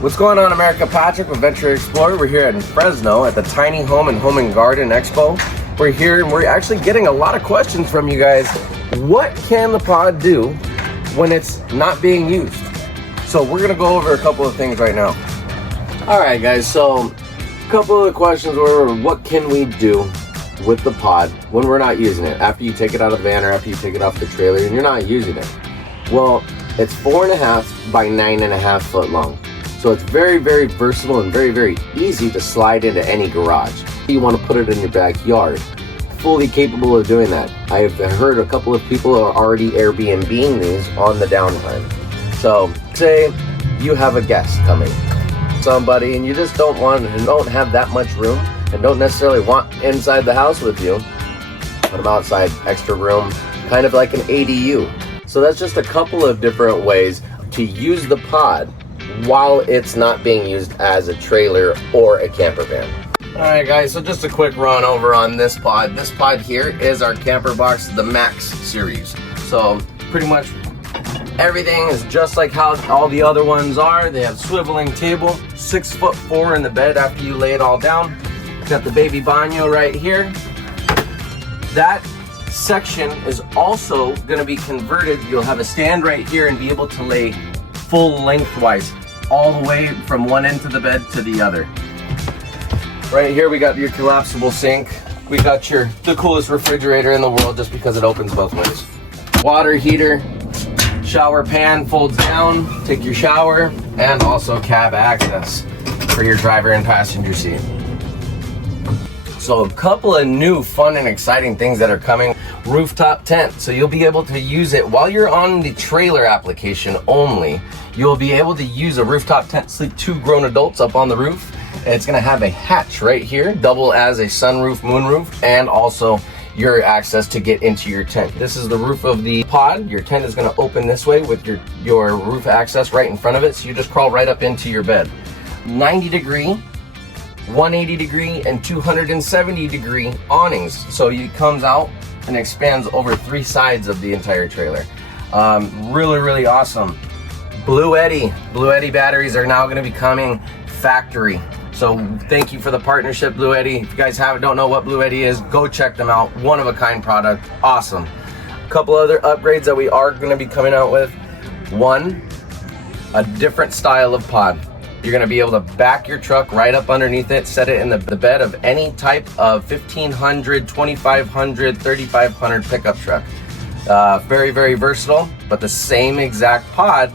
What's going on, America? Patrick with Venture Explorer. We're here in Fresno at the Tiny Home and Home and Garden Expo. We're here and we're actually getting a lot of questions from you guys. What can the pod do when it's not being used? So we're gonna go over a couple of things right now. All right, guys, so a couple of the questions were, what can we do with the pod when we're not using it? After you take it out of the van or after you take it off the trailer and you're not using it? Well, it's 4.5 by 9.5 foot long. So it's very, very versatile and very, very easy to slide into any garage. You want to put it in your backyard. Fully capable of doing that. I've heard a couple of people are already Airbnb-ing these on the downtime. So say you have a guest coming, somebody, and you just don't have that much room and don't necessarily want inside the house with you. Put them outside, extra room, kind of like an ADU. So that's just a couple of different ways to use the pod while it's not being used as a trailer or a camper van. All right, guys, so just a quick run over on this pod. This pod here is our CamperBoxx, the Max series. So pretty much everything is just like how all the other ones are. They have swiveling table, 6'4" in the bed after you lay it all down. Got the baby baño right here. That section is also gonna be converted. You'll have a stand right here and be able to lay full lengthwise all the way from one end of the bed to the other. Right here we got your collapsible sink. We got the coolest refrigerator in the world just because it opens both ways. Water heater, shower pan folds down, take your shower, and also cab access for your driver and passenger seat. So a couple of new fun and exciting things that are coming. Rooftop tent, so you'll be able to use it while you're on the trailer application only. You'll be able to use a rooftop tent, sleep 2 grown adults up on the roof. It's gonna have a hatch right here, double as a sunroof, moonroof, and also your access to get into your tent. This is the roof of the pod. Your tent is gonna open this way with your roof access right in front of it, so you just crawl right up into your bed. 90 degree, 180 degree, and 270 degree awnings. So it comes out and expands over 3 sides of the entire trailer. Really, really awesome. Blue Eddy batteries are now gonna be coming factory. So thank you for the partnership, Blue Eddy. If you guys don't know what Blue Eddy is, go check them out. One of a kind product, awesome. A couple other upgrades that we are gonna be coming out with. One, a different style of pod. You're gonna be able to back your truck right up underneath it, set it in the bed of any type of 1500, 2500, 3500 pickup truck. Very, very versatile, but the same exact pod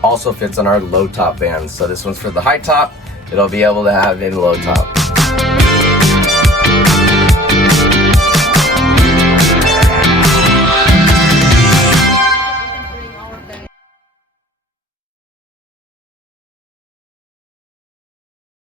also fits on our low top vans. So this one's for the high top. It'll be able to have in low top.